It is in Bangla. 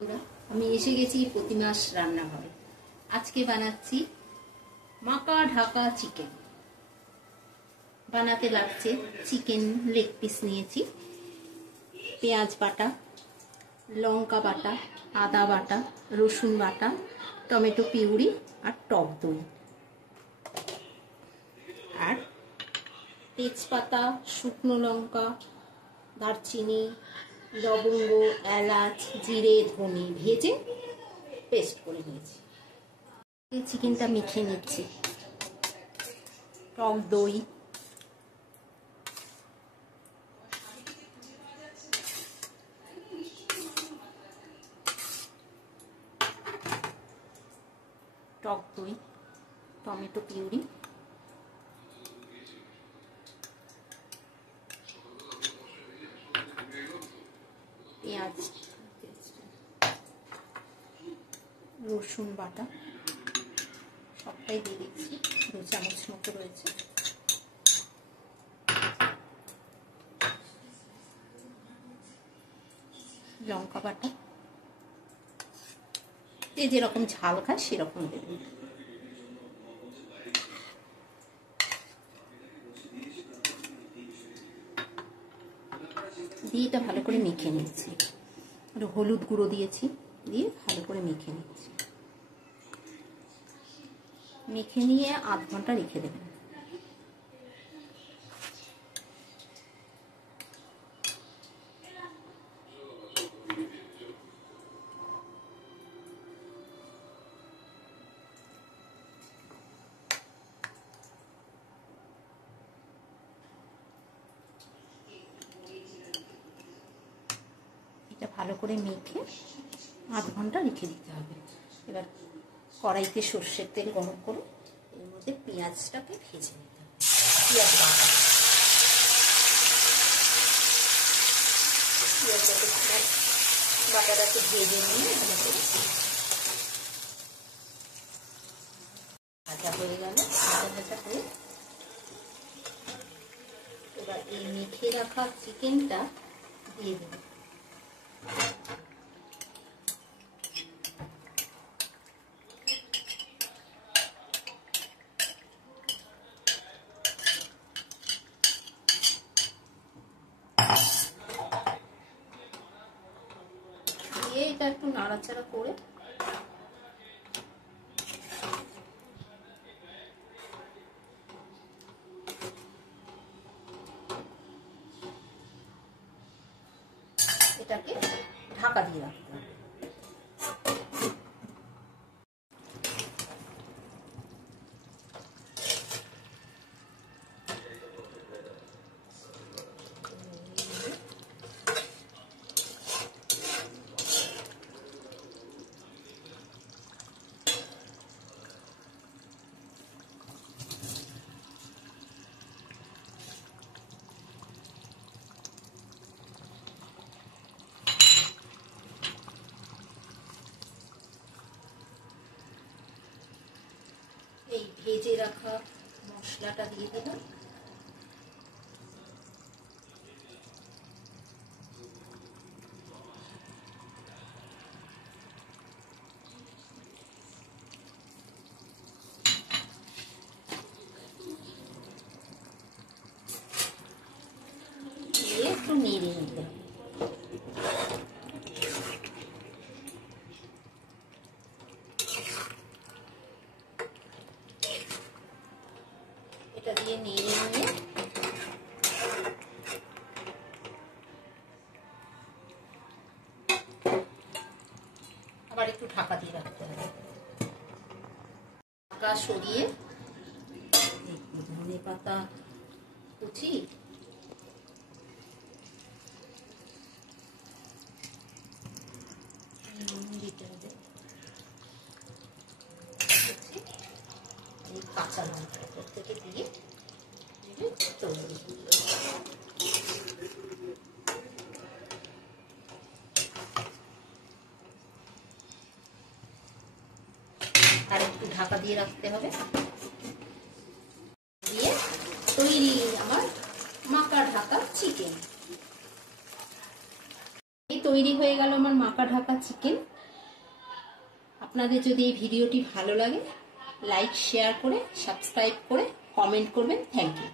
আমি এসে গেছি প্রতিমাস রান্নাঘরে। আজকে বানাচ্ছি মাকা ঢাকা চিকেন। বানাতে লাগছে চিকেন লেগ পিস নিয়েছি, পেঁয়াজ বাটা, লঙ্কা বাটা, আদা বাটা, রসুন বাটা, টমেটো পিউরি আর টক দই, আর তেজপাতা, শুকনো লঙ্কা, দারচিনি, লবঙ্গ, এলাচ, জিরে, ধনে ভেজে পেস্ট করে নিয়েছি। চিকেনটা মেখে নিচ্ছি। টক দই, টমেটো পিউরি, পেঁয়াজ, রসুন বাটা সবটাই দিয়ে দিচ্ছি, 2 চামচ মতো রয়েছে। লঙ্কা বাটা, যে যেরকম ঝাল খায় সেরকম দেবেন। দিয়ে এটা ভালো করে মেখে নিচ্ছি। আর হলুদ গুঁড়ো দিয়েছি, দিয়ে ভালো করে মেখে নিচ্ছি। মেখে নিয়ে আধ ঘন্টা রেখে দেবেন। এটা ভালো করে মেখে আধ ঘন্টা রেখে দিতে হবে। এবার কড়াইতে সর্ষের তেল গরম করে এর মধ্যে পেঁয়াজটাকে ভেজে নিতে হবে। পেঁয়াজ বাটাটাকে ভেজে নিয়ে ভালো করে ভাজা হয়ে গেল। ভাজা করে এবার এই মেখে রাখা চিকেনটা দিয়ে দেব। এটা একটু নাড়াচাড়া করে এটাকে ঢাকা দিয়ে রাখতে হবে। এই ভেজে রাখা মশলাটা দিয়ে দিলাম। একটু নেড়ে নিতে হবে। এটা দিয়ে নেড়ে নিয়ে আবার একটু ঢাকা দিয়ে রাখতে হবে। ঢাকা সরিয়ে ধনে পাতা কুচি, কাঁচা লঙ্কা প্রত্যেকে দিয়ে আর একটু ঢাকা দিয়ে রাখতে হবে। দিয়ে তৈরি আমার মাকা ঢাকা চিকেন। এই তো তৈরি হয়ে গেল আমার মাখা ঢাকা চিকেন। আপনাদের যদি এই ভিডিওটি ভালো লাগে লাইক শেয়ার করে সাবস্ক্রাইব করে কমেন্ট করবেন। Thank you.